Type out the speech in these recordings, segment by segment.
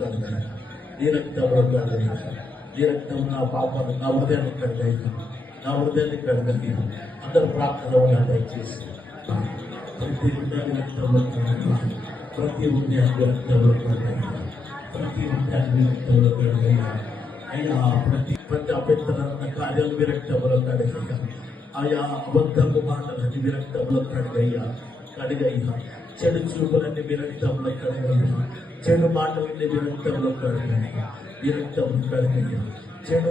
కడగయ్యా, నీ రక్తంలో కడగయ్యా, నీ రక్తం నా పాపాలు, నా హృదయాన్ని కడగయ్యా, నా హృదయాన్ని కడగయ్యా. అందరూ ప్రార్థన ఉండాలి దయచేసి. ప్రతి హృదయాన్ని రక్తంలో కడగయ్యా, ప్రతి హృదయాన్ని రక్తంలో కడగయ్యా, ప్రతి హృదయాన్ని రక్తంలో కడగయ్యా. అయ్యా ప్రతి అభ్యంతరమైన కార్యాలు విరక్తంలో కడగయ్యా. ఆయా అబద్ధపు మాటలన్నీ విరక్తంలో కడగయ్యా, కడగయ్యా. చెడు చూపులన్నీ విరక్తంలో కడగయ్యా, చెడు మాటలన్నీ విరక్తంలో కడగయ్యా, విరక్తంలో కడగయ్యా. చెడు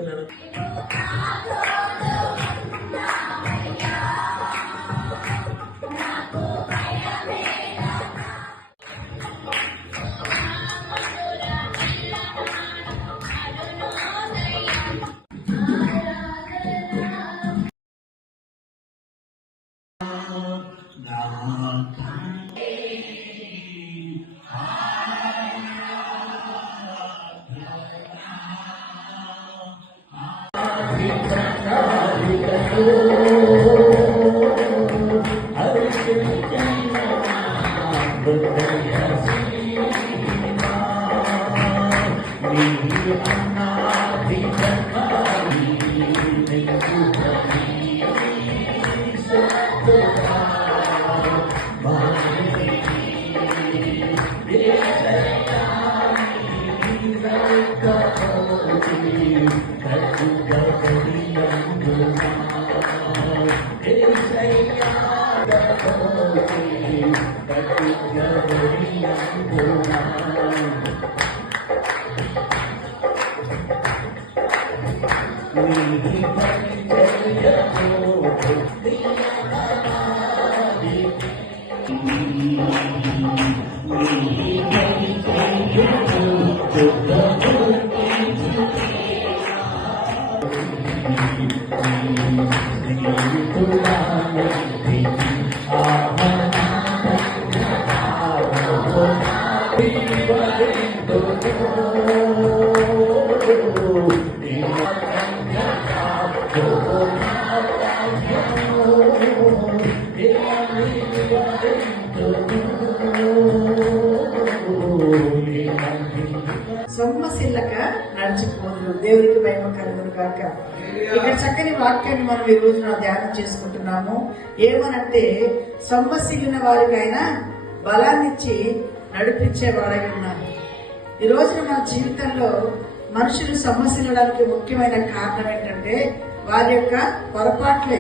సొమ్మశిల్లక నడిచిపోదు. దేవునికి మహిమ కలుగును గాక. ఇక్కడ చక్కని వాక్యాన్ని మనం ఈ రోజున ధ్యానం చేసుకుంటున్నాము. ఏమనంటే, సొమ్మశిల్లిన వారికైనా బలాన్నిచ్చి నడిపించేవాడై ఉన్నాను. ఈ రోజున మన జీవితంలో మనుషులు సొమ్మశిల్లడానికి ముఖ్యమైన కారణం ఏంటంటే వారి యొక్క పొరపాట్లే.